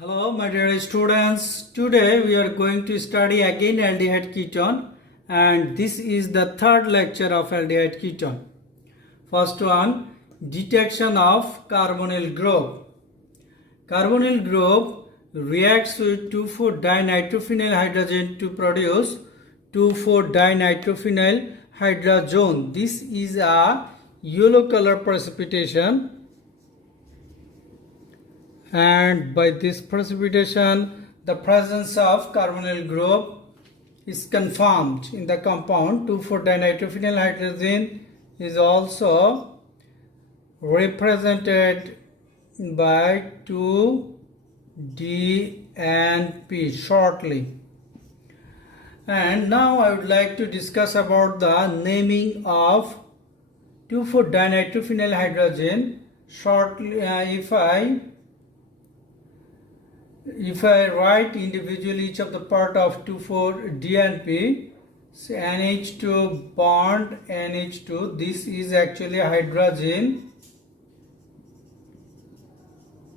Hello my dear students, today we are going to study again aldehyde ketone and this is the third lecture of aldehyde ketone. First one, detection of carbonyl group. Carbonyl group reacts with 2,4-dinitrophenyl hydrogen to produce 2,4-dinitrophenyl hydrazone. This is a yellow color precipitation. And by this precipitation, the presence of carbonyl group is confirmed in the compound. 2,4-dinitrophenyl hydrazine is also represented by 2D and P shortly. And now I would like to discuss about the naming of 2,4-dinitrophenyl hydrazine. Shortly, if I write individually each of the part of 2,4-D and P, so NH2 bond NH2, this is actually hydrazine.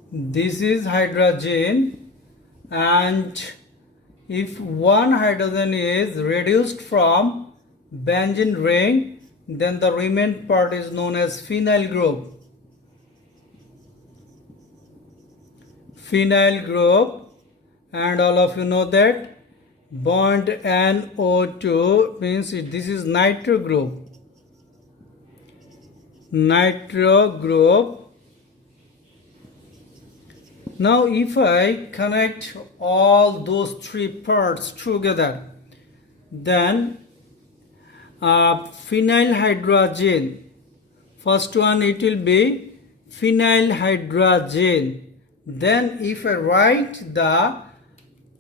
This is hydrazine, and if one hydrogen is reduced from benzene ring, then the remaining part is known as phenyl group. Phenyl group, and all of you know that bond NO2 means this is nitro group. Nitro group. Now if I connect all those three parts together, then phenyl hydrazine, first one it will be phenyl hydrazine. Then if I write the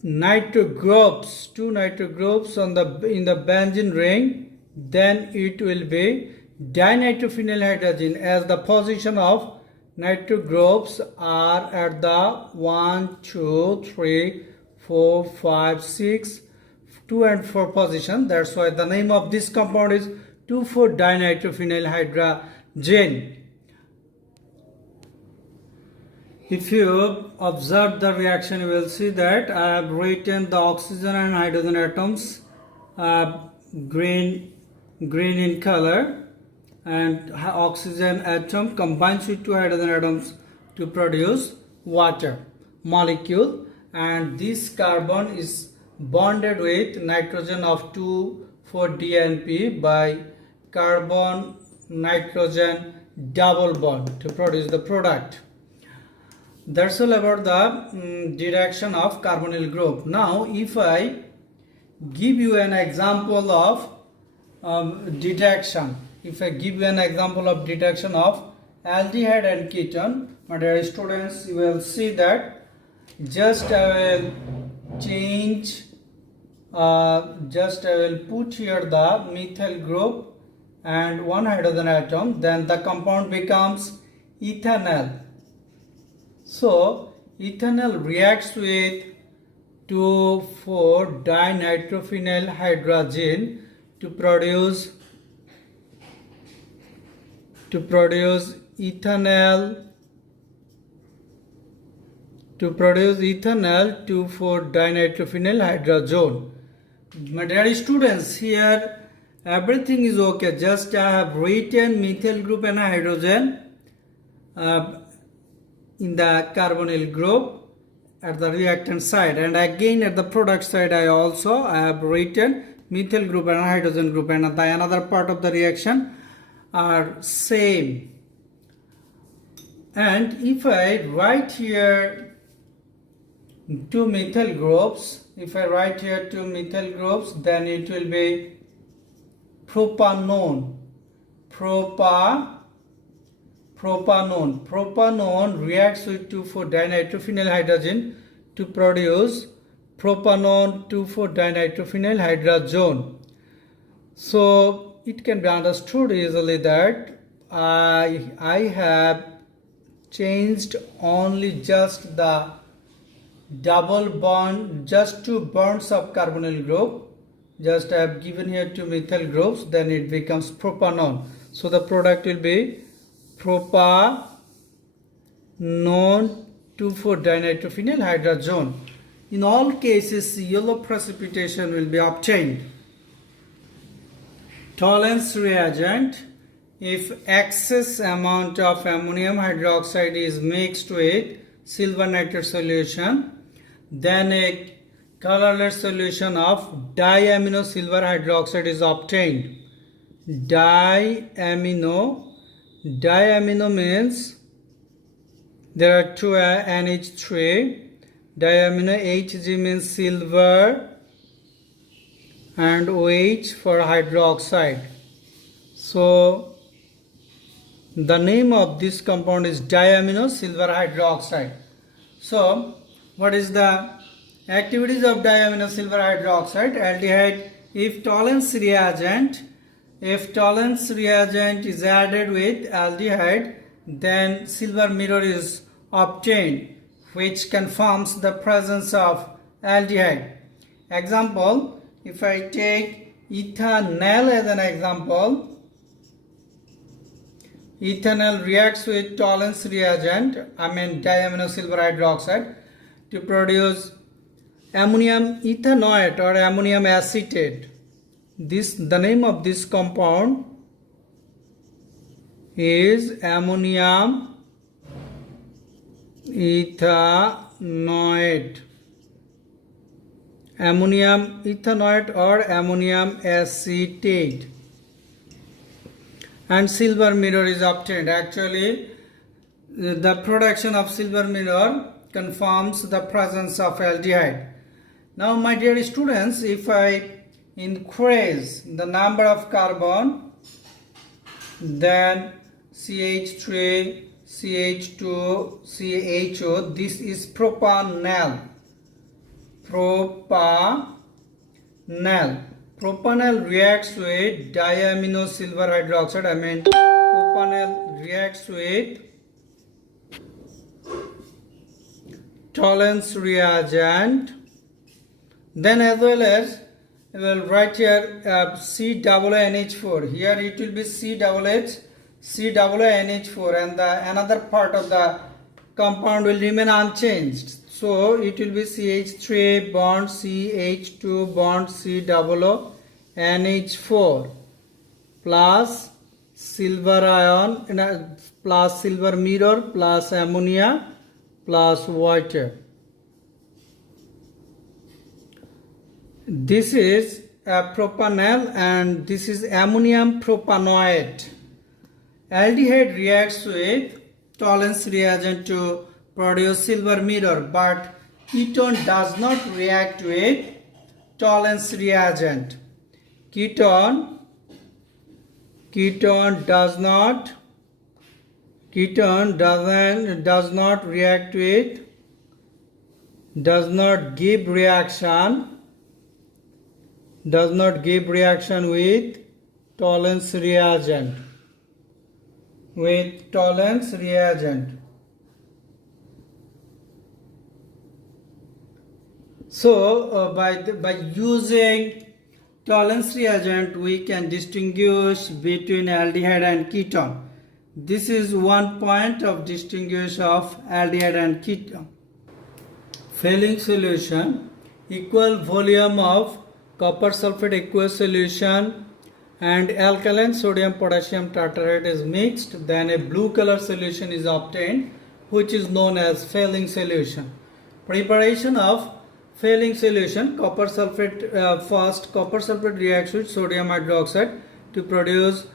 nitro groups, two nitro groups in the benzene ring, then it will be dinitrophenyl hydrazine, as the position of nitro groups are at the 1, 2, 3, 4, 5, 6, 2 and 4 position. That's why the name of this compound is 2,4-dinitrophenyl hydrazine. If you observe the reaction, you will see that I have written the oxygen and hydrogen atoms green in color, and oxygen atom combines with two hydrogen atoms to produce water molecule, and this carbon is bonded with nitrogen of 2,4-D and P by carbon nitrogen double bond to produce the product. That's all about the detection of carbonyl group. Now if I give you an example of detection, if I give you an example of detection of aldehyde and ketone, my dear students, you will see that just I will change, just I will put here the methyl group and one hydrogen atom, then the compound becomes ethanol. So ethanol reacts with 2,4-dinitrophenyl hydrazine to produce ethanol 2,4-dinitrophenyl hydrazone. My dear students, here everything is okay. Just I have written methyl group and hydrogen in the carbonyl group at the reactant side, and again at the product side I have written methyl group and hydrogen group, and the another part of the reaction are same. And if I write here two methyl groups, then it will be propanone. Propanone reacts with 2,4-dinitrophenyl hydrazine to produce propanone 2,4-dinitrophenyl hydrazone. So it can be understood easily that I have changed only just the double bond, just two bonds of carbonyl group. Just I have given here two methyl groups, then it becomes propanone. So the product will be propanone 2,4-dinitrophenyl hydrazone. In all cases, yellow precipitation will be obtained. Tolerance reagent. If excess amount of ammonium hydroxide is mixed with silver nitrate solution, then a colorless solution of diamino silver hydroxide is obtained. Diamino means there are two NH3. Diamino Hg means silver and OH for hydroxide. So the name of this compound is diamino silver hydroxide. So what is the activities of diamino silver hydroxide? Aldehyde, if tolerance reagent is added with aldehyde, then silver mirror is obtained, which confirms the presence of aldehyde. Example, if I take ethanol as an example, ethanol reacts with tolerance reagent, diamino silver hydroxide, to produce ammonium ethanoate or ammonium acetate. The name of this compound is ammonium ethanoate. Ammonium ethanoate or ammonium acetate. And silver mirror is obtained. Actually, the production of silver mirror confirms the presence of aldehyde. Now, my dear students, if I increase the number of carbon, then CH3, CH2, CHO, this is propanol. Propanol reacts with diamino silver hydroxide. Propanol reacts with tolerance reagent. Then as well as we will write here COOH4. Here it will be COOH4, and another part of the compound will remain unchanged. So it will be CH3 bond CH2 bond COOH4 plus silver ion plus silver mirror plus ammonia plus water. This is propanol and this is ammonium propanoate. Aldehyde reacts with tolerance reagent to produce silver mirror, but ketone does not react with tolerance reagent. Ketone does not react with, does not give reaction with tolerance reagent. So by using tolerance reagent, we can distinguish between aldehyde and ketone. This is one point of distinguish of aldehyde and ketone. Failing solution: equal volume of copper sulfate aqueous solution and alkaline sodium potassium tartrate is mixed, then a blue color solution is obtained, which is known as failing solution. Preparation of failing solution: copper sulfate, first copper sulfate reacts with sodium hydroxide to produce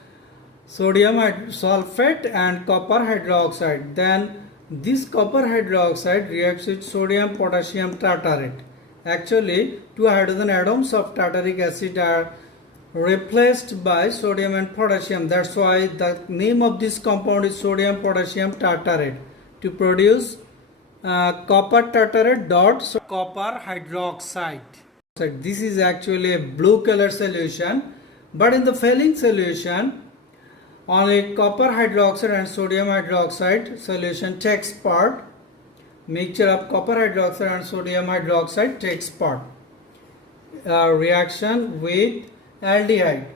sodium sulfate and copper hydroxide. Then this copper hydroxide reacts with sodium potassium tartarate. Actually, two hydrogen atoms of tartaric acid are replaced by sodium and potassium. That's why the name of this compound is sodium potassium tartarate, to produce copper tartarate dot copper hydroxide. This is actually a blue color solution, but in the failing solution only copper hydroxide and sodium hydroxide solution takes part. Mixture of copper hydroxide and sodium hydroxide takes part. Reaction with aldehyde.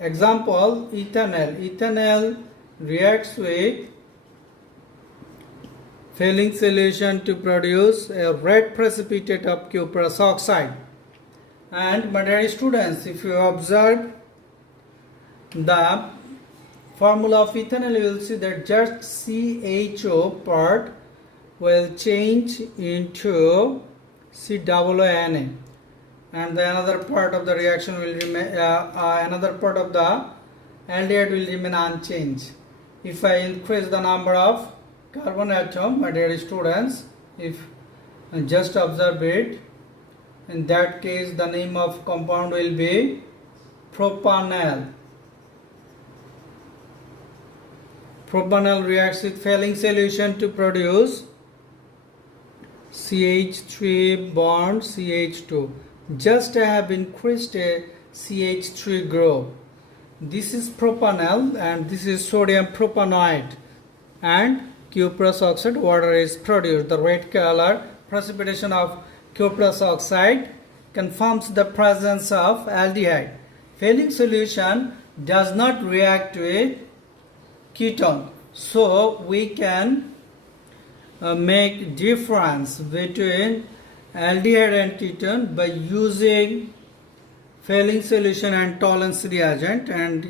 Example, ethanol. Ethanol reacts with failing solution to produce a red precipitate of cuprous oxide. And my dear students, if you observe the formula of ethanol, you will see that just CHO part will change into COONA, and the another part of the reaction will remain, another part of the aldehyde will remain unchanged. If I increase the number of carbon atom, my dear students, if just observe it, in that case the name of compound will be propanol. Propanol reacts with failing solution to produce CH3 bond CH2. Just I have increased a CH3 group. This is propanol and this is sodium propanoate, and cuprous oxide water is produced. The red color precipitation of cuprous oxide confirms the presence of aldehyde. Failing solution does not react with ketone, so we can make difference between aldehyde and ketone by using failing solution and tolerance reagent. And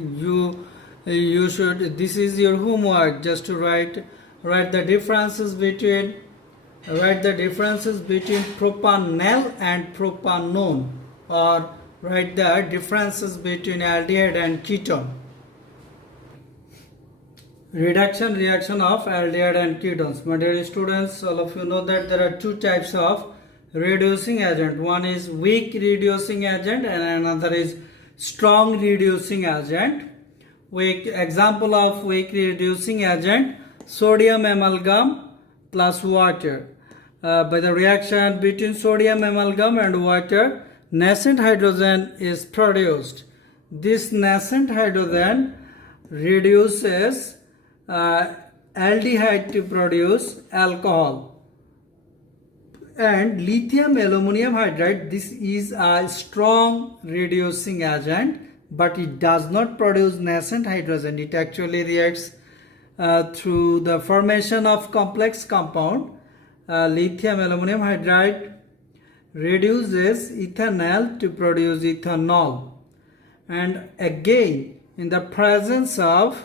you should, this is your homework, just to write the differences between propanol and propanone, or write the differences between aldehyde and ketone. Reduction reaction of aldehyde and ketones. My dear students, all of you know that there are two types of reducing agent. One is weak reducing agent and another is strong reducing agent. Example of weak reducing agent: sodium amalgam plus water. By the reaction between sodium amalgam and water, nascent hydrogen is produced. This nascent hydrogen reduces aldehyde to produce alcohol. And lithium aluminum hydride, this is a strong reducing agent, but it does not produce nascent hydrogen. It actually reacts through the formation of complex compound. Lithium aluminum hydride reduces ethanol to produce ethanol. And again, in the presence of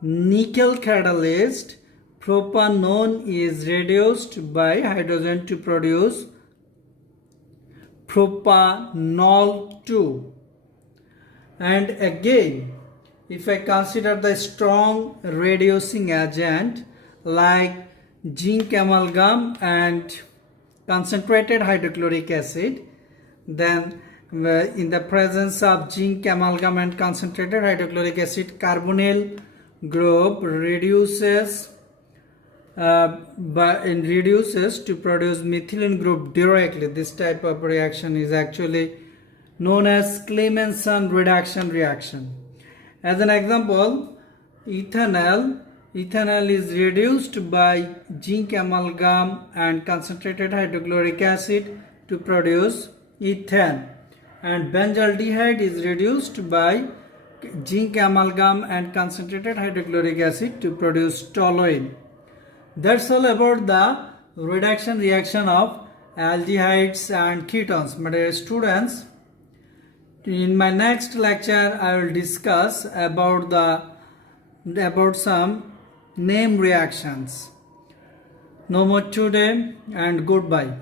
nickel catalyst, propanone is reduced by hydrogen to produce propanol 2. And again, if I consider the strong reducing agent like zinc amalgam and concentrated hydrochloric acid, then in the presence of zinc amalgam and concentrated hydrochloric acid, carbonyl group reduces to produce methylene group directly. This type of reaction is actually known as Clemmensen reduction reaction. As an example, ethanol is reduced by zinc amalgam and concentrated hydrochloric acid to produce ethane, and benzaldehyde is reduced by zinc amalgam and concentrated hydrochloric acid to produce toluene. That's all about the reduction reaction of aldehydes and ketones. My dear students, in my next lecture I will discuss about some name reactions. No more today, and goodbye.